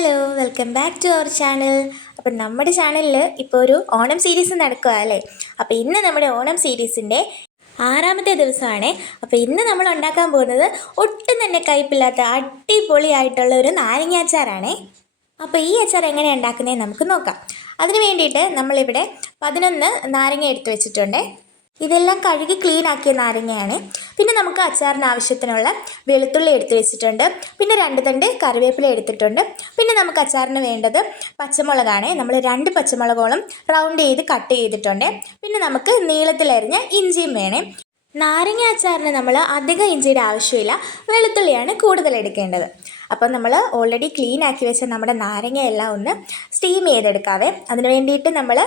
Hello welcome back to our channel. അപ്പം നമ്മുടെ ചാനലിൽ ഇപ്പോൾ ഒരു ഓണം സീരീസ് നടക്കുക അല്ലേ. അപ്പോൾ ഇന്ന് നമ്മുടെ ഓണം സീരീസിൻ്റെ 6ാമത്തെ ദിവസമാണ്. അപ്പോൾ ഇന്ന് നമ്മൾ ഉണ്ടാക്കാൻ പോകുന്നത് ഒട്ടും തന്നെ കയ്പില്ലാത്ത അടിപൊളിയായിട്ടുള്ള ഒരു നാരങ്ങ അച്ചാറാണേ. അപ്പോൾ ഈ അച്ചാർ എങ്ങനെയാണ് ഉണ്ടാക്കുന്നതെന്ന് നമുക്ക് നോക്കാം. അതിന് വേണ്ടിയിട്ട് നമ്മളിവിടെ 11 നാരങ്ങ എടുത്ത് വെച്ചിട്ടുണ്ട്. ഇതെല്ലാം കഴുകി ക്ലീൻ ആക്കിയ നാരങ്ങയാണ്. പിന്നെ നമുക്ക് അച്ചാറിന് ആവശ്യത്തിനുള്ള വെളുത്തുള്ളി എടുത്ത് വെച്ചിട്ടുണ്ട്. പിന്നെ 2 തണ്ട് കറിവേപ്പില എടുത്തിട്ടുണ്ട്. പിന്നെ നമുക്ക് അച്ചാറിന് വേണ്ടത് പച്ചമുളകാണ്. നമ്മൾ 2 പച്ചമുളകോളം റൗണ്ട് ചെയ്ത് കട്ട് ചെയ്തിട്ടുണ്ട്. പിന്നെ നമുക്ക് നീളത്തിലരിഞ്ഞ ഇഞ്ചിയും വേണം. നാരങ്ങ അച്ചാറിന് നമ്മൾ അധികം ഇഞ്ചിയുടെ ആവശ്യമില്ല, വെളുത്തുള്ളിയാണ് കൂടുതൽ എടുക്കേണ്ടത്. അപ്പം നമ്മൾ ഓൾറെഡി ക്ലീൻ ആക്കി വെച്ച നമ്മുടെ നാരങ്ങയെല്ലാം ഒന്ന് സ്റ്റീം ചെയ്തെടുക്കാവേ. അതിന് വേണ്ടിയിട്ട് നമ്മൾ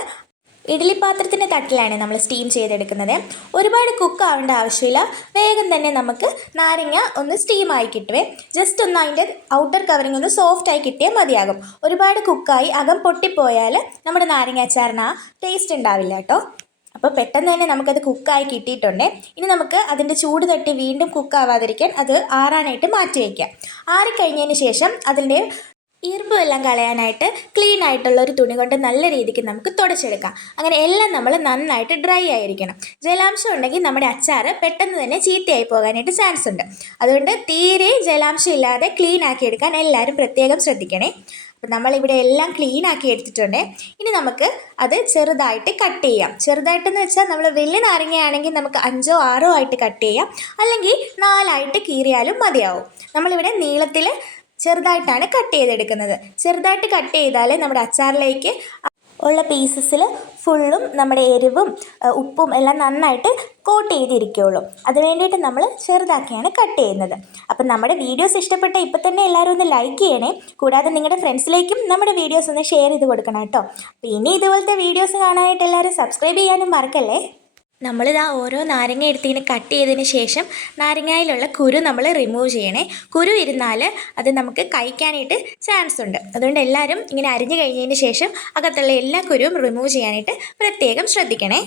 ഇഡ്ഡലി പാത്രത്തിൻ്റെ തട്ടിലാണ് നമ്മൾ സ്റ്റീം ചെയ്തെടുക്കുന്നത്. ഒരുപാട് കുക്ക് ആവേണ്ട ആവശ്യമില്ല, വേഗം തന്നെ നമുക്ക് നാരങ്ങ ഒന്ന് സ്റ്റീമായി കിട്ടുവേ. ജസ്റ്റ് ഒന്ന് അതിൻ്റെ ഔട്ടർ കവറിങ് ഒന്ന് സോഫ്റ്റായി കിട്ടിയാൽ മതിയാകും. ഒരുപാട് കുക്കായി അകം പൊട്ടിപ്പോയാൽ നമ്മുടെ നാരങ്ങ അച്ചാറിന് ആ ടേസ്റ്റ് ഉണ്ടാവില്ല കേട്ടോ. അപ്പോൾ പെട്ടെന്ന് തന്നെ നമുക്കത് കുക്കായി കിട്ടിയിട്ടുണ്ട്. ഇനി നമുക്ക് അതിൻ്റെ ചൂട് തട്ടി വീണ്ടും കുക്കാവാതിരിക്കാൻ അത് ആറാനായിട്ട് മാറ്റി വയ്ക്കാം. ആറിക്കഴിഞ്ഞതിന് ശേഷം അതിൻ്റെ ഈർപ്പം എല്ലാം കളയാനായിട്ട് ക്ലീൻ ആയിട്ടുള്ള ഒരു തുണി കൊണ്ട് നല്ല രീതിക്ക് നമുക്ക് തുടച്ചെടുക്കാം. അങ്ങനെ എല്ലാം നമ്മൾ നന്നായിട്ട് ഡ്രൈ ആയിരിക്കണം. ജലാംശം ഉണ്ടെങ്കിൽ നമ്മുടെ അച്ചാർ പെട്ടെന്ന് തന്നെ ചീത്തയായി പോകാനായിട്ട് ചാൻസ് ഉണ്ട്. അതുകൊണ്ട് തീരെ ജലാംശം ഇല്ലാതെ ക്ലീൻ ആക്കി എടുക്കാൻ എല്ലാവരും പ്രത്യേകം ശ്രദ്ധിക്കണേ. അപ്പം നമ്മളിവിടെ എല്ലാം ക്ലീൻ ആക്കി എടുത്തിട്ടുണ്ട്. ഇനി നമുക്ക് അത് ചെറുതായിട്ട് കട്ട് ചെയ്യാം. ചെറുതായിട്ടെന്ന് വെച്ചാൽ നമ്മൾ വലിയ നാരങ്ങയാണെങ്കിൽ നമുക്ക് 5ഓ 6ഓ ആയിട്ട് കട്ട് ചെയ്യാം, അല്ലെങ്കിൽ 4ആയിട്ട് കീറിയാലും മതിയാവും. നമ്മളിവിടെ നീളത്തിൽ ചെറുതായിട്ടാണ് കട്ട് ചെയ്തെടുക്കുന്നത്. ചെറുതായിട്ട് കട്ട് ചെയ്താൽ നമ്മുടെ അച്ചാറിലേക്ക് ഉള്ള പീസസിൽ ഫുള്ളും നമ്മുടെ എരിവും ഉപ്പും എല്ലാം നന്നായിട്ട് കോട്ട് ചെയ്തിരിക്കുകയുള്ളൂ. അത് വേണ്ടിയിട്ട് നമ്മൾ ചെറുതാക്കിയാണ് കട്ട് ചെയ്യുന്നത്. അപ്പം നമ്മുടെ വീഡിയോസ് ഇഷ്ടപ്പെട്ട ഇപ്പം തന്നെ എല്ലാവരും ഒന്ന് ലൈക്ക് ചെയ്യണേ. കൂടാതെ നിങ്ങളുടെ ഫ്രണ്ട്സിലേക്കും നമ്മുടെ വീഡിയോസ് ഒന്ന് ഷെയർ ചെയ്ത് കൊടുക്കണം കേട്ടോ. അപ്പോൾ ഇനി ഇതുപോലത്തെ വീഡിയോസ് കാണാനായിട്ട് എല്ലാവരും സബ്സ്ക്രൈബ് ചെയ്യാനും മറക്കല്ലേ. നമ്മളിതാ ഓരോ നാരങ്ങ എടുത്തിങ്ങനെ കട്ട് ചെയ്തതിന് ശേഷം നാരങ്ങയിലുള്ള കുരു നമ്മൾ റിമൂവ് ചെയ്യണേ. കുരു ഇരുന്നാൽ അത് നമുക്ക് കഴിക്കാനായിട്ട് ചാൻസ് ഉണ്ട്. അതുകൊണ്ട് എല്ലാവരും ഇങ്ങനെ അരിഞ്ഞു കഴിഞ്ഞതിന് ശേഷം അകത്തുള്ള എല്ലാ കുരുവും റിമൂവ് ചെയ്യാനായിട്ട് പ്രത്യേകം ശ്രദ്ധിക്കണേ.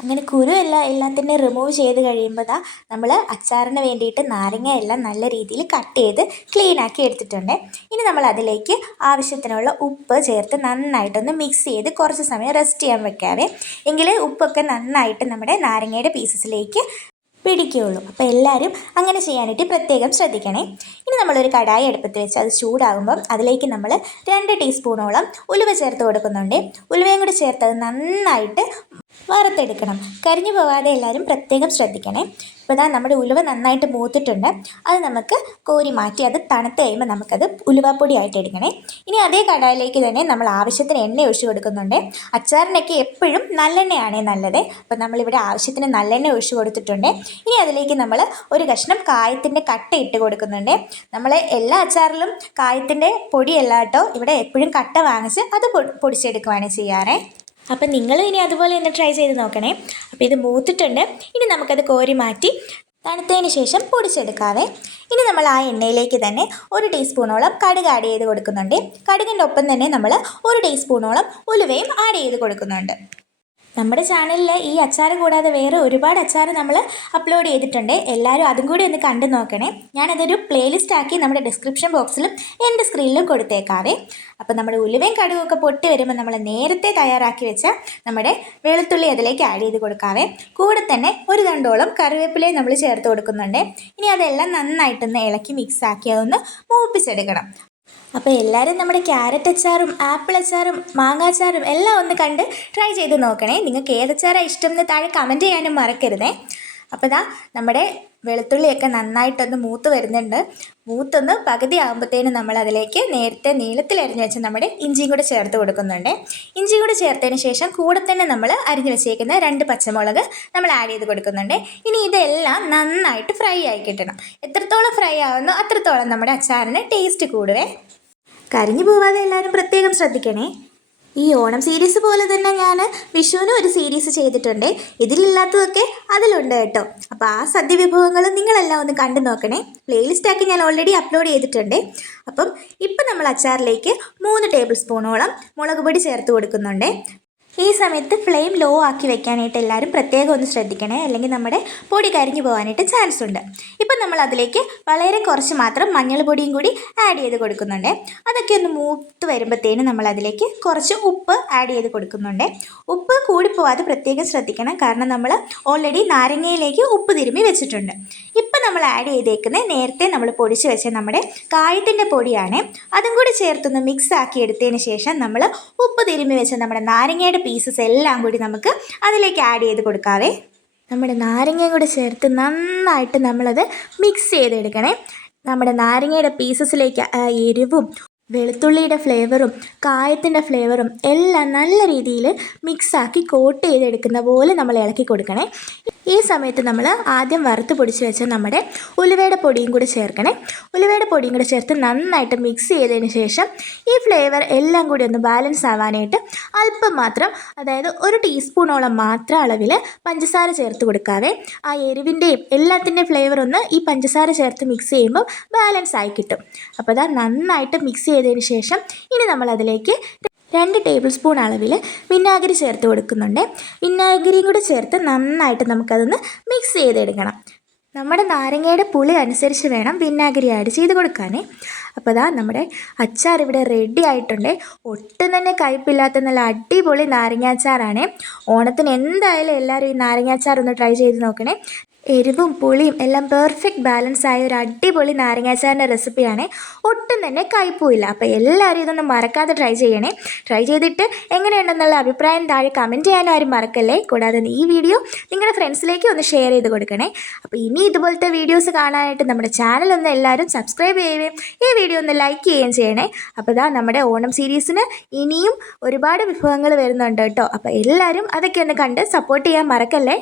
അങ്ങനെ കുരു എല്ലാത്തിൻ്റെ റിമൂവ് ചെയ്ത് കഴിയുമ്പോൾ നമ്മൾ അച്ചാറിന് വേണ്ടിയിട്ട് നാരങ്ങ എല്ലാം നല്ല രീതിയിൽ കട്ട് ചെയ്ത് ക്ലീൻ ആക്കി എടുത്തിട്ടുണ്ട്. ഇനി നമ്മൾ അതിലേക്ക് ആവശ്യത്തിനുള്ള ഉപ്പ് ചേർത്ത് നന്നായിട്ടൊന്ന് മിക്സ് ചെയ്ത് കുറച്ച് സമയം റെസ്റ്റ് ചെയ്യാൻ വെക്കാവേ. എങ്കിൽ ഉപ്പൊക്കെ നന്നായിട്ട് നമ്മുടെ നാരങ്ങയുടെ പീസസിലേക്ക് പിടിക്കുകയുള്ളൂ. അപ്പോൾ എല്ലാവരും അങ്ങനെ ചെയ്യാനായിട്ട് പ്രത്യേകം ശ്രദ്ധിക്കണേ. ഇനി നമ്മളൊരു കടായി അടുപ്പത്ത് വെച്ച് അത് ചൂടാകുമ്പം അതിലേക്ക് നമ്മൾ 2 ടീസ്പൂണോളം ഉലുവ ചേർത്ത് കൊടുക്കുന്നുണ്ട്. ഉലുവയും കൂടി ചേർത്ത് അത് നന്നായിട്ട് വറുത്തെടുക്കണം. കരിഞ്ഞു പോകാതെ എല്ലാവരും പ്രത്യേകം ശ്രദ്ധിക്കണേ. ഇപ്പോൾ നമ്മുടെ ഉലുവ നന്നായിട്ട് മൂത്തിട്ടുണ്ട്. അത് നമുക്ക് കോരി മാറ്റി അത് തണുത്ത് കഴിയുമ്പോൾ നമുക്കത് ഉലുവപ്പൊടിയായിട്ട് എടുക്കണേ. ഇനി അതേ കടായിലേക്ക് തന്നെ നമ്മൾ ആവശ്യത്തിന് എണ്ണ ഒഴിച്ച് കൊടുക്കുന്നുണ്ട്. അച്ചാറിനൊക്കെ എപ്പോഴും നല്ലെണ്ണയാണ് നല്ലത്. അപ്പോൾ നമ്മളിവിടെ ആവശ്യത്തിന് നല്ലെണ്ണ ഒഴിച്ച് കൊടുത്തിട്ടുണ്ട്. ഇനി അതിലേക്ക് നമ്മൾ ഒരു കഷ്ണം കായത്തിൻ്റെ കട്ട ഇട്ട് കൊടുക്കുന്നുണ്ട്. നമ്മൾ എല്ലാ അച്ചാറിലും കായത്തിൻ്റെ പൊടിയല്ല കേട്ടോ, ഇവിടെ എപ്പോഴും കട്ട വാങ്ങിച്ച് അത് പൊടിച്ചെടുക്കുകയാണ് ചെയ്യാറ്. അപ്പം നിങ്ങളും ഇനി അതുപോലെ ഒന്ന് ട്രൈ ചെയ്ത് നോക്കണേ. അപ്പോൾ ഇത് മൂത്തിട്ടുണ്ട്. ഇനി നമുക്കത് കോരി മാറ്റി തണുത്തതിന് ശേഷം പൊടിച്ചെടുക്കാവേ. ഇനി നമ്മൾ ആ എണ്ണയിലേക്ക് തന്നെ 1 ടീസ്പൂണോളം കടുക് ആഡ് ചെയ്ത് കൊടുക്കുന്നുണ്ട്. കടുകിൻ്റെ ഒപ്പം തന്നെ നമ്മൾ 1 ടീസ്പൂണോളം ഉലുവയും ആഡ് ചെയ്ത് കൊടുക്കുന്നുണ്ട്. നമ്മുടെ ചാനലിൽ ഈ അച്ചാർ കൂടാതെ വേറെ ഒരുപാട് അച്ചാർ നമ്മൾ അപ്ലോഡ് ചെയ്തിട്ടുണ്ട്. എല്ലാവരും അതും കൂടി ഒന്ന് കണ്ടു നോക്കണേ. ഞാനതൊരു പ്ലേലിസ്റ്റ് ആക്കി നമ്മുടെ ഡിസ്ക്രിപ്ഷൻ ബോക്സിലും എൻ്റെ സ്ക്രീനിലും കൊടുത്തേക്കാവേ. അപ്പോൾ നമ്മുടെ ഉലുവയും കടുകൊക്കെ പൊട്ടി വരുമ്പോൾ നമ്മൾ നേരത്തെ തയ്യാറാക്കി വെച്ച നമ്മുടെ വെളുത്തുള്ളി അതിലേക്ക് ആഡ് ചെയ്ത് കൊടുക്കാവേ. കൂടെ തന്നെ 1 തണ്ടോളം കറിവേപ്പിലയും നമ്മൾ ചേർത്ത് കൊടുക്കുന്നുണ്ട്. ഇനി അതെല്ലാം നന്നായിട്ടൊന്ന് ഇളക്കി മിക്സ് ആക്കി അതൊന്ന് മൂപ്പിച്ചെടുക്കണം. അപ്പോൾ എല്ലാവരും നമ്മുടെ ക്യാരറ്റ് അച്ചാറും ആപ്പിൾ അച്ചാറും മാങ്ങ അച്ചാറും എല്ലാം ഒന്ന് കണ്ട് ട്രൈ ചെയ്ത് നോക്കണേ. നിങ്ങൾക്ക് ഏതച്ചാറാണ് ഇഷ്ടം എന്ന് താഴെ കമൻറ്റ് ചെയ്യാനും മറക്കരുതേ. അപ്പോൾ നമ്മുടെ വെളുത്തുള്ളിയൊക്കെ നന്നായിട്ടൊന്ന് മൂത്ത് വരുന്നുണ്ട്. മൂത്തൊന്ന് പകുതി ആകുമ്പോഴത്തേനും നമ്മൾ അതിലേക്ക് നേരത്തെ നീളത്തിൽ അരിഞ്ഞ് വെച്ച് നമ്മുടെ ഇഞ്ചിയും കൂടെ ചേർത്ത് കൊടുക്കുന്നുണ്ട്. ഇഞ്ചിയും കൂടെ ചേർത്തതിന് ശേഷം കൂടെ തന്നെ നമ്മൾ അരിഞ്ഞ് വെച്ചേക്കുന്ന 2 പച്ചമുളക് നമ്മൾ ആഡ് ചെയ്ത് കൊടുക്കുന്നുണ്ട്. ഇനി ഇതെല്ലാം നന്നായിട്ട് ഫ്രൈ ആയി കിട്ടണം. എത്രത്തോളം ഫ്രൈ ആകുന്നോ അത്രത്തോളം നമ്മുടെ അച്ചാറിന് ടേസ്റ്റ് കൂടുവേ. കരിഞ്ഞു പോവാതെ എല്ലാവരും പ്രത്യേകം ശ്രദ്ധിക്കണേ. ഈ ഓണം സീരീസ് പോലെ തന്നെ ഞാൻ വിഷുവിനും ഒരു സീരീസ് ചെയ്തിട്ടുണ്ട്. ഇതിലില്ലാത്തതൊക്കെ അതിലുണ്ട് കേട്ടോ. അപ്പോൾ ആ സദ്യ വിഭവങ്ങളും നിങ്ങളെല്ലാം ഒന്ന് കണ്ടു നോക്കണേ. പ്ലേലിസ്റ്റാക്കി ഞാൻ ഓൾറെഡി അപ്ലോഡ് ചെയ്തിട്ടുണ്ട്. അപ്പം ഇപ്പം നമ്മൾ അച്ചാറിലേക്ക് 3 ടേബിൾ സ്പൂണോളം മുളക് പൊടി ചേർത്ത് കൊടുക്കുന്നുണ്ട്. ഈ സമയത്ത് ഫ്ലെയിം ലോ ആക്കി വെക്കാനായിട്ട് എല്ലാവരും പ്രത്യേകം ഒന്ന് ശ്രദ്ധിക്കണേ, അല്ലെങ്കിൽ നമ്മുടെ പൊടി കരിഞ്ഞു പോകാനായിട്ട് ചാൻസ് ഉണ്ട്. ഇപ്പം നമ്മൾ അതിലേക്ക് വളരെ കുറച്ച് മാത്രം മഞ്ഞൾപ്പൊടിയും കൂടി ആഡ് ചെയ്ത് കൊടുക്കുന്നുണ്ട്. അതൊക്കെ ഒന്ന് മൂത്ത് വരുമ്പോഴത്തേനും നമ്മൾ അതിലേക്ക് കുറച്ച് ഉപ്പ് ആഡ് ചെയ്ത് കൊടുക്കുന്നുണ്ട്. ഉപ്പ് കൂടിപ്പോവാതെ പ്രത്യേകം ശ്രദ്ധിക്കണം, കാരണം നമ്മൾ ഓൾറെഡി നാരങ്ങയിലേക്ക് ഉപ്പ് തിരുമ്മി വെച്ചിട്ടുണ്ട്. ഇപ്പം നമ്മൾ ആഡ് ചെയ്തേക്കുന്നത് നേരത്തെ നമ്മൾ പൊടിച്ച് വെച്ച നമ്മുടെ കായത്തിൻ്റെ പൊടിയാണ്. അതും കൂടി ചേർത്തൊന്ന് മിക്സ് ആക്കി എടുത്തതിന് ശേഷം നമ്മൾ ഉപ്പ് തിരുമ്മി വെച്ച നമ്മുടെ നാരങ്ങയുടെ പീസസ് എല്ലാം കൂടി നമുക്ക് അതിലേക്ക് ആഡ് ചെയ്ത് കൊടുക്കാവേ. നമ്മുടെ നാരങ്ങയും കൂടി ചേർത്ത് നന്നായിട്ട് നമ്മളത് മിക്സ് ചെയ്തെടുക്കണേ. നമ്മുടെ നാരങ്ങയുടെ പീസസിലേക്ക് ആ എരിവും വെളുത്തുള്ളിയുടെ ഫ്ലേവറും കായത്തിൻ്റെ ഫ്ലേവറും എല്ലാം നല്ല രീതിയിൽ മിക്സാക്കി കോട്ട് ചെയ്തെടുക്കുന്ന പോലെ നമ്മൾ ഇളക്കി കൊടുക്കണേ. ഈ സമയത്ത് നമ്മൾ ആദ്യം വറുത്ത് പൊടിച്ച് വെച്ച നമ്മുടെ ഉലുവയുടെ പൊടിയും കൂടി ചേർക്കണേ. ഉലുവയുടെ പൊടിയും കൂടി ചേർത്ത് നന്നായിട്ട് മിക്സ് ചെയ്തതിന് ശേഷം ഈ ഫ്ലേവർ എല്ലാം കൂടി ഒന്ന് ബാലൻസ് ആവാനായിട്ട് അല്പം മാത്രം, അതായത് 1 ടീസ്പൂണോളം മാത്രം അളവിൽ പഞ്ചസാര ചേർത്ത് കൊടുക്കാവേ. ആ എരിവിൻ്റെയും എല്ലാത്തിൻ്റെയും ഫ്ലേവർ ഒന്ന് ഈ പഞ്ചസാര ചേർത്ത് മിക്സ് ചെയ്യുമ്പോൾ ബാലൻസ് ആയി കിട്ടും. അപ്പോൾ അതാ നന്നായിട്ട് മിക്സ് ചെയ്തതിന് ശേഷം ഇനി നമ്മളതിലേക്ക് 2 ടേബിൾ സ്പൂൺ അളവിൽ വിനാഗിരി ചേർത്ത് കൊടുക്കുന്നുണ്ട്. വിനാഗിരിയും കൂടി ചേർത്ത് നന്നായിട്ട് നമുക്കതൊന്ന് മിക്സ് ചെയ്തെടുക്കണം. നമ്മുടെ നാരങ്ങയുടെ പുളി അനുസരിച്ച് വേണം വിനാഗിരി ആഡ് ചെയ്ത് കൊടുക്കാനേ. അപ്പോൾ അതാ നമ്മുടെ അച്ചാർ ഇവിടെ റെഡി ആയിട്ടുണ്ട്. ഒട്ടും തന്നെ കയ്പില്ലാത്ത നല്ല അടിപൊളി നാരങ്ങാച്ചാറാണ്. ഓണത്തിന് എന്തായാലും എല്ലാവരും ഈ നാരങ്ങാച്ചാർ ഒന്ന് ട്രൈ ചെയ്ത് നോക്കണേ. എരിവും പുളിയും എല്ലാം പെർഫെക്റ്റ് ബാലൻസ് ആയ ഒരു അടിപൊളി നാരങ്ങാച്ചാറിൻ്റെ റെസിപ്പിയാണ്. ഒട്ടും തന്നെ കയ്പുമില്ല. അപ്പോൾ എല്ലാവരും ഇതൊന്നും മറക്കാതെ ട്രൈ ചെയ്യണേ. ട്രൈ ചെയ്തിട്ട് എങ്ങനെയുണ്ടെന്നുള്ള അഭിപ്രായം താഴെ കമൻറ്റ് ചെയ്യാനും ആരും മറക്കല്ലേ. കൂടാതെ ഈ വീഡിയോ നിങ്ങളുടെ ഫ്രണ്ട്സിലേക്ക് ഒന്ന് ഷെയർ ചെയ്ത് കൊടുക്കണേ. അപ്പോൾ ഇനി ഇതുപോലത്തെ വീഡിയോസ് കാണാനായിട്ട് നമ്മുടെ ചാനൽ ഒന്ന് എല്ലാവരും സബ്സ്ക്രൈബ് ചെയ്യുകയും ഈ വീഡിയോ ഒന്ന് ലൈക്ക് ചെയ്യുകയും ചെയ്യണേ. അപ്പോൾ ഇതാ നമ്മുടെ ഓണം സീരീസിന് ഇനിയും ഒരുപാട് വിഭവങ്ങൾ വരുന്നുണ്ട് കേട്ടോ. അപ്പോൾ എല്ലാവരും അതൊക്കെ ഒന്ന് കണ്ട് സപ്പോർട്ട് ചെയ്യാൻ മറക്കല്ലേ.